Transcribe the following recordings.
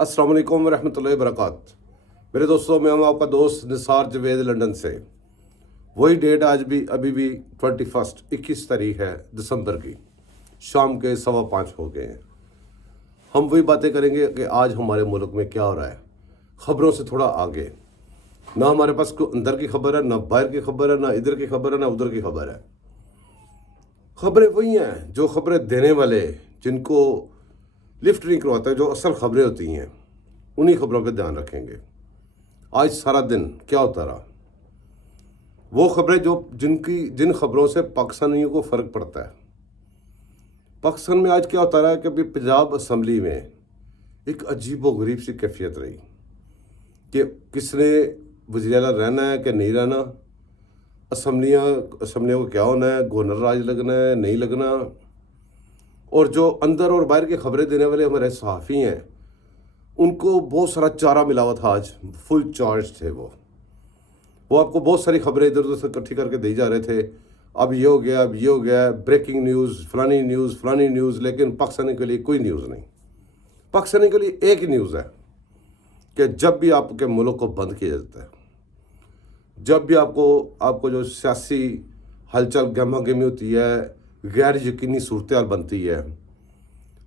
अस्सलाम वालेकुम रहमतुल्लाहि वबरकात। मेरे दोस्तों, मैं हूं आपका दोस्त निसार जवेद लंदन से। वही डेट आज भी अभी भी 21 तारीख है दिसंबर की, शाम के 5:15 हो गए हैं। हम वही बातें करेंगे कि आज हमारे मुल्क में क्या हो रहा है, ख़बरों से थोड़ा आगे। ना हमारे पास कोई अंदर की खबर है, ना बाहर की खबर है, ना इधर की खबर है, ना उधर की खबर है। खबरें वही हैं जो खबरें देने वाले, जिनको लिफ्ट नहीं करवाता, जो असल खबरें होती हैं, उन्हीं खबरों पे ध्यान रखेंगे। आज सारा दिन क्या होता रहा, वो खबरें जिन खबरों से पाकिस्तानियों को फ़र्क पड़ता है। पाकिस्तान में आज क्या होता रहा है कि अभी पंजाब असम्बली में एक अजीब व गरीब सी कैफियत रही कि किसने वज़ीर-ए-आला रहना है कि नहीं रहना, असम्बलियों को क्या होना है, गवर्नर राज लगना है नहीं लगना। और जो अंदर और बाहर की खबरें देने वाले हमारे सहाफ़ी हैं, उनको बहुत सारा चारा मिला हुआ था। आज फुल चार्ज थे वो आपको बहुत सारी खबरें इधर उधर से इकट्ठी करके दे जा रहे थे। अब ये हो गया, अब ये हो गया, ब्रेकिंग न्यूज़, फलानी न्यूज़। लेकिन पाकिस्तानी के लिए कोई न्यूज़ नहीं। पाकिस्तानी के लिए एक ही न्यूज़ है कि जब भी आपके मुल्क को बंद किया जाता है, जब भी आपको जो सियासी हलचल गहमा गहमी होती है, गैर यकीनी सूरत हाल बनती है,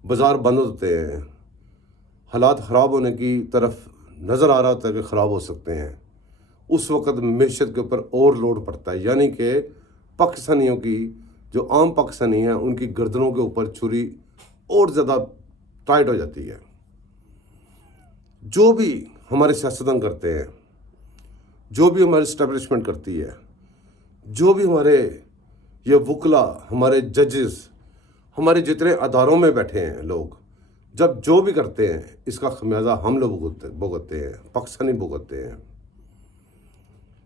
बाज़ार बंद होते हैं, हालात ख़राब होने की तरफ नज़र आ रहा होता है कि ख़राब हो सकते हैं, उस वक़्त मैशत के ऊपर और लोड पड़ता है। यानी कि पाकिस्तानियों की, जो आम पाकिस्तानी हैं, उनकी गर्दनों के ऊपर छुरी और ज़्यादा टाइट हो जाती है। जो भी हमारे सियासतदान करते हैं, जो भी हमारी इस्टेब्लिशमेंट करती है, जो भी हमारे ये वकला, हमारे जजेस, हमारे जितने अदारों में बैठे हैं लोग, जब जो भी करते हैं, इसका खमियाजा हम लोग भुगतते हैं, पाकिस्तानी भुगतते हैं।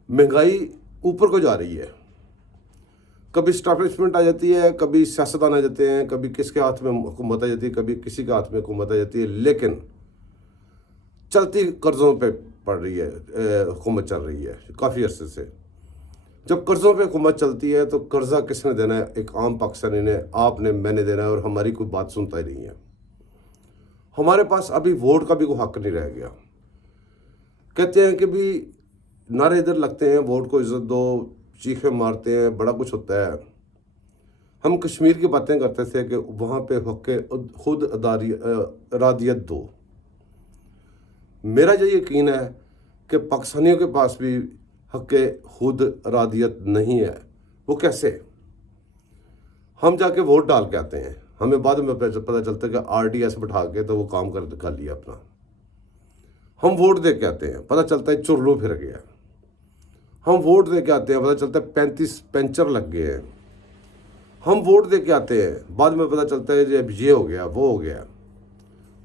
महंगाई ऊपर को जा रही है, कभी इस्टेब्लिशमेंट आ जाती है, कभी सियासतदान आ जाते हैं, कभी किसके हाथ में हुकूमत आ जाती है, कभी किसी के हाथ में हुकूमत आ जाती है। लेकिन चलती कर्ज़ों पे पड़ रही है, हुकूमत चल रही है काफ़ी अरसे से। जब कर्ज़ों पे हुकूमत चलती है तो कर्ज़ा किसने देना है? एक आम पाकिस्तानी ने, आपने, मैंने देना है। और हमारी कोई बात सुनता ही नहीं है। हमारे पास अभी वोट का भी कोई हक नहीं रह गया। कहते हैं कि भी नारे इधर लगते हैं, वोट को इज्जत दो, चीखें मारते हैं, बड़ा कुछ होता है। हम कश्मीर की बातें करते थे कि वहाँ पे हक़ खुद इरादियत दो। मेरा ये यकीन है कि पाकिस्तानियों के पास भी हक़ खुद इरादियत नहीं है। वो कैसे? हम जाके वोट डाल के आते हैं, हमें बाद में पता चलता है कि RDS बैठा के तो वो काम कर लिया अपना। हम वोट दे के आते हैं, पता चलता है चुरलू फिर गया। हम वोट दे के आते हैं, पता चलता है 35 पंचर लग गए हैं। हम वोट दे के आते हैं, बाद में पता चलता है जब ये हो गया, वो हो गया,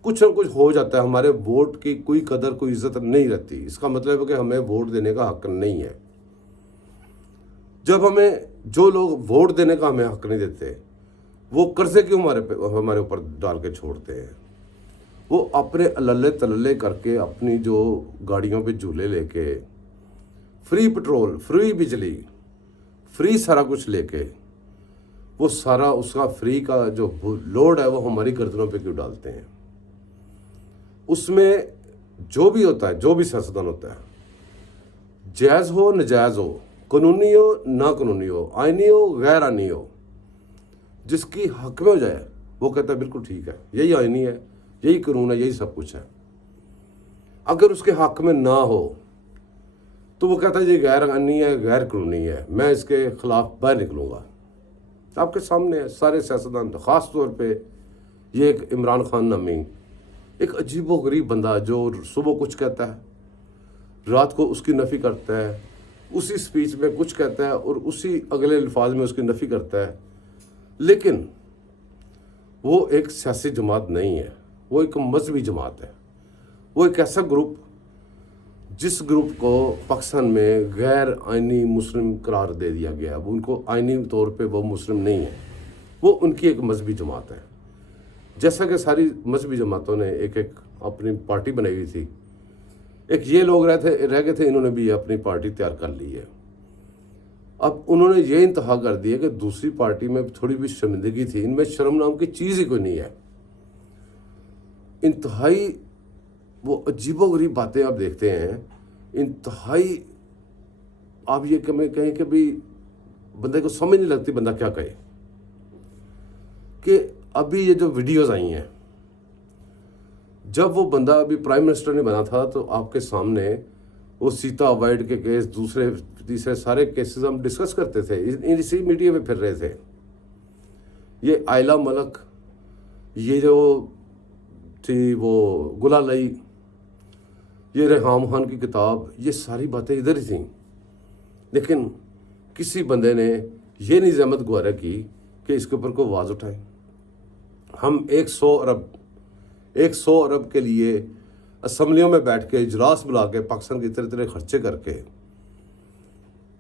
कुछ ना कुछ हो जाता है। हमारे वोट की कोई कदर, कोई इज्जत नहीं रहती। इसका मतलब है कि हमें वोट देने का हक नहीं है। जब हमें जो लोग वोट देने का हमें हक नहीं देते, वो कर्जे क्यों हमारे ऊपर डाल के छोड़ते हैं? वो अपने अल्ले तल्ले करके, अपनी जो गाड़ियों पे झूले लेके, फ्री पेट्रोल, फ्री बिजली, फ्री सारा कुछ लेके, वो सारा उसका फ्री का जो लोड है वो हमारी गर्दनों पे क्यों डालते हैं? उसमें जो भी होता है, जो भी सियासतदान होता है, जायज़ हो नजायज़ हो, कानूनी हो ना कानूनी हो, आइनी हो गैर आइनी हो, जिसकी हक में हो जाए वो कहता है बिल्कुल ठीक है, यही आइनी है, यही कानून है, यही सब कुछ है। अगर उसके हक में ना हो तो वो कहता है ये गैर आइनी है, गैर कानूनी है, मैं इसके खिलाफ बाहर निकलूँगा। आपके सामने है सारे सियासतदान। ख़ास तौर पे ये एक इमरान खान नामी एक अजीब व गरीब बंदा, जो सुबह कुछ कहता है, रात को उसकी नफ़ी करता है, उसी स्पीच में कुछ कहता है और उसी अगले अल्फाज में उसकी नफ़ी करता है। लेकिन वो एक सियासी जमात नहीं है, वो एक मजहबी जमात है। वो एक ऐसा ग्रुप, जिस ग्रुप को पाकिस्तान में गैर आइनी मुस्लिम करार दे दिया गया। वो उनको आइनी तौर पे वो मुस्लिम नहीं है, वो उनकी एक मजहबी जमात है। जैसा कि सारी मजहबी जमातों ने एक एक अपनी पार्टी बनाई हुई थी, एक ये लोग रह गए थे, इन्होंने भी अपनी पार्टी तैयार कर ली है। अब उन्होंने ये इंतहा कर दिया कि दूसरी पार्टी में थोड़ी भी शर्मिंदगी थी, इनमें शर्म नाम की चीज़ ही कोई नहीं है। इंतहाई वो अजीबोगरीब बातें आप देखते हैं, इंतहाई आप ये कहें कि भी बंदे को समझ नहीं लगती बंदा क्या कहे। कि अभी ये जो वीडियोस आई हैं, जब वो बंदा अभी प्राइम मिनिस्टर नहीं बना था तो आपके सामने वो सीता अवॉइड के केस, दूसरे तीसरे सारे केसेस हम डिस्कस करते थे, इसी मीडिया में फिर रहे थे। ये आयला मलक, ये जो थी वो गुलालई, ये रेहाम खान की किताब, ये सारी बातें इधर ही थी। लेकिन किसी बंदे ने ये नहीं ज़हमत गुजारा की कि इसके ऊपर कोई आवाज़ उठाए। हम 100 अरब के लिए असम्बलियों में बैठ के इजलास बुला के पाकिस्तान के इतने इतने खर्चे करके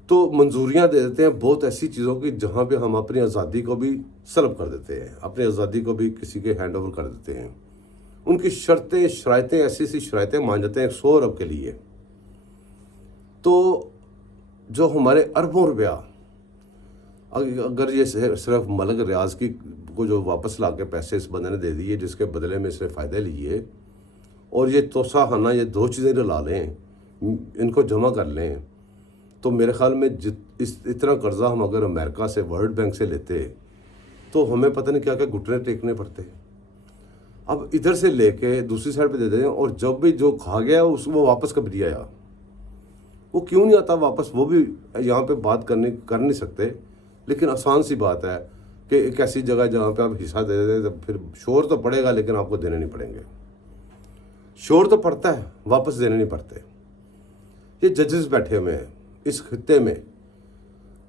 तो मंजूरियां दे देते हैं बहुत ऐसी चीज़ों की जहां पे हम अपनी आज़ादी को भी सल्ब कर देते हैं, अपनी आज़ादी को भी किसी के हैंड ओवर कर देते हैं। उनकी शर्तें शराइतें ऐसी शराइतें मान जाते हैं 100 अरब के लिए। तो जो हमारे अरबों रुपया, अगर ये सिर्फ मलक रियाज की को जो वापस ला के पैसे इस बंदे ने दे दिए, जिसके बदले में इसने फ़ायदे लिए, और ये तोसा खाना, ये दो चीज़ें ला लें, इनको जमा कर लें, तो मेरे ख्याल में इतना कर्जा हम अगर अमेरिका से, वर्ल्ड बैंक से लेते तो हमें पता नहीं क्या क्या घुटने टेकने पड़ते। अब इधर से लेके दूसरी साइड पे दे दें, और जब भी जो खा गया वो वापस कब नहीं आया, वो क्यों नहीं आता वापस, वो भी यहाँ पे बात कर नहीं सकते। लेकिन आसान सी बात है कि एक ऐसी जगह जहाँ पे आप हिस्सा दे दें तो फिर शोर तो पड़ेगा लेकिन आपको देने नहीं पड़ेंगे। शोर तो पड़ता है, वापस देने नहीं पड़ते। ये जजेस बैठे हुए हैं इस खित्ते में,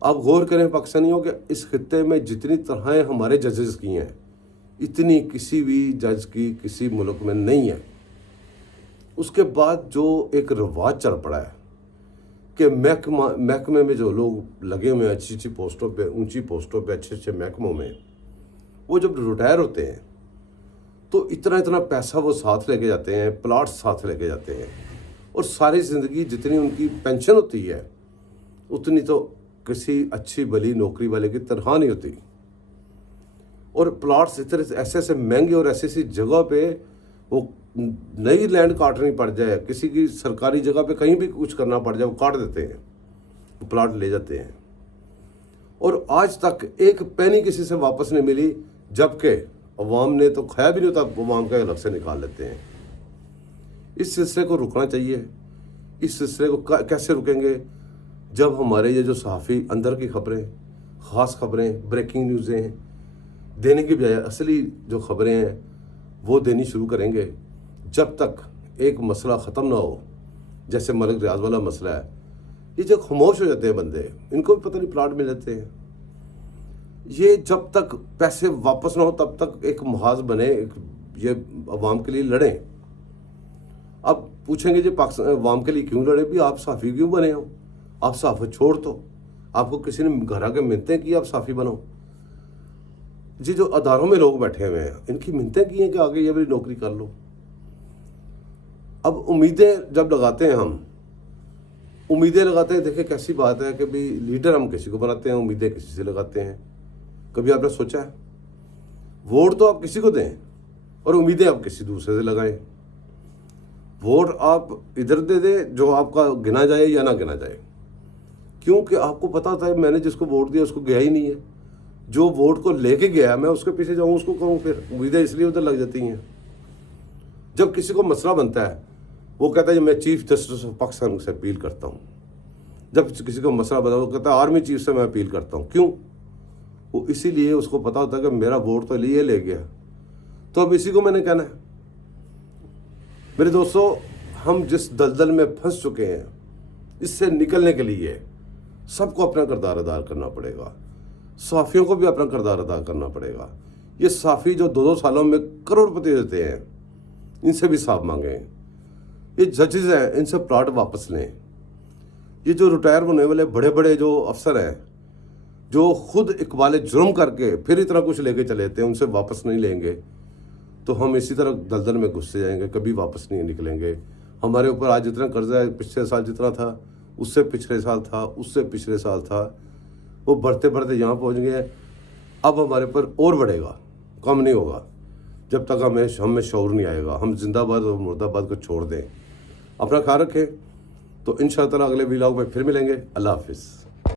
आप गौर करें पाकिस्तानियों के, इस खित्ते में जितनी तरह हमारे जजेस की हैं इतनी किसी भी जज की किसी मुल्क में नहीं है। उसके बाद जो एक रिवाज चल पड़ा है कि महकमे में जो लोग लगे हुए हैं अच्छी पोस्टों पे, ऊंची पोस्टों पे, अच्छे महकमों में, वो जब रिटायर होते हैं तो इतना पैसा वो साथ लेके जाते हैं, प्लाट्स साथ लेके जाते हैं, और सारी ज़िंदगी जितनी उनकी पेंशन होती है उतनी तो किसी अच्छी भली नौकरी वाले की तनख्वाह नहीं होती। और प्लाट्स इतने ऐसे महंगे और ऐसी जगह पे वो नई लैंड काटनी पड़ जाए, किसी की सरकारी जगह पे कहीं भी कुछ करना पड़ जाए, वो काट देते हैं, वो प्लाट ले जाते हैं। और आज तक एक पैनी किसी से वापस नहीं मिली, जबकि अवाम ने तो खाया भी नहीं होता, अवाम का अलग से निकाल लेते हैं। इस सिलसिले को रुकना चाहिए। इस सिलसिले को कैसे रुकेंगे? जब हमारे ये जो सहाफ़ी अंदर की खबरें, ख़ास खबरें, ब्रेकिंग न्यूज़ें देने की बजाय असली जो खबरें हैं वो देनी शुरू करेंगे। जब तक एक मसला ख़त्म ना हो, जैसे मलिक रियाज वाला मसला है, ये जो खामोश हो जाते हैं बंदे, इनको भी पता नहीं प्लाट मिल जाते हैं। ये जब तक पैसे वापस ना हो तब तक एक मुहाज बने, ये अवाम के लिए लड़ें। अब पूछेंगे जी पाकिस्तान अवाम के लिए क्यों लड़े? भी आप साफ़ी क्यों बने हो? आप साफ़ छोड़ दो, आपको किसी ने घर आके मिन्नतें की आप साफ़ी बनो? जी जो अदारों में लोग बैठे हुए हैं, इनकी मिन्नतें की हैं कि आगे ये वाली नौकरी कर लो। अब उम्मीदें जब लगाते हैं हम, उम्मीदें लगाते हैं, देखें कैसी बात है कि भाई लीडर हम किसी को बनाते हैं, उम्मीदें किसी से लगाते हैं। कभी आपने सोचा है? वोट तो आप किसी को दें और उम्मीदें आप किसी दूसरे से लगाएं। वोट आप इधर दे दें जो आपका गिना जाए या ना गिना जाए, क्योंकि आपको पता था मैंने जिसको वोट दिया उसको गया ही नहीं है। जो वोट को लेके गया मैं उसके पीछे जाऊँ, उसको करूँ, फिर उम्मीदें इसलिए उधर लग जाती हैं। जब किसी को मसला बनता है वो कहता है मैं चीफ जस्टिस ऑफ पाकिस्तान से अपील करता हूँ। जब किसी को मसला बना वो कहता है आर्मी चीफ से मैं अपील करता हूँ। क्यों? वो इसीलिए उसको पता होता है कि मेरा वोट तो लिए ले गया, तो अब इसी को मैंने कहना है। मेरे दोस्तों, हम जिस दलदल में फंस चुके हैं, इससे निकलने के लिए सबको अपना किरदार अदा करना पड़ेगा। साफ़ियों को भी अपना किरदार अदा करना पड़ेगा। ये साफ़ी जो 2-2 सालों में करोड़पति होते हैं, इनसे भी साफ मांगें। ये जजेस हैं, इनसे प्लाट वापस लें। ये जो रिटायर होने वाले बड़े बड़े जो अफसर हैं, जो खुद इकबाल जुर्म करके फिर इतना कुछ लेके चले थे, उनसे वापस नहीं लेंगे तो हम इसी तरह दलदल में घुसते जाएंगे, कभी वापस नहीं निकलेंगे। हमारे ऊपर आज जितना कर्जा है, पिछले साल जितना था, उससे पिछले साल था, उससे पिछले साल था, वो बढ़ते बढ़ते यहाँ पहुँच गए। अब हमारे पर और बढ़ेगा, कम नहीं होगा। جب تک ہم میں شعور نہیں آئے گا. ہم زندہ باد اور مردہ باد کو چھوڑ دیں. اپنا خیال رکھیں. تو ان شاء اللہ اگلے ولاگ میں پھر ملیں گے. اللہ حافظ.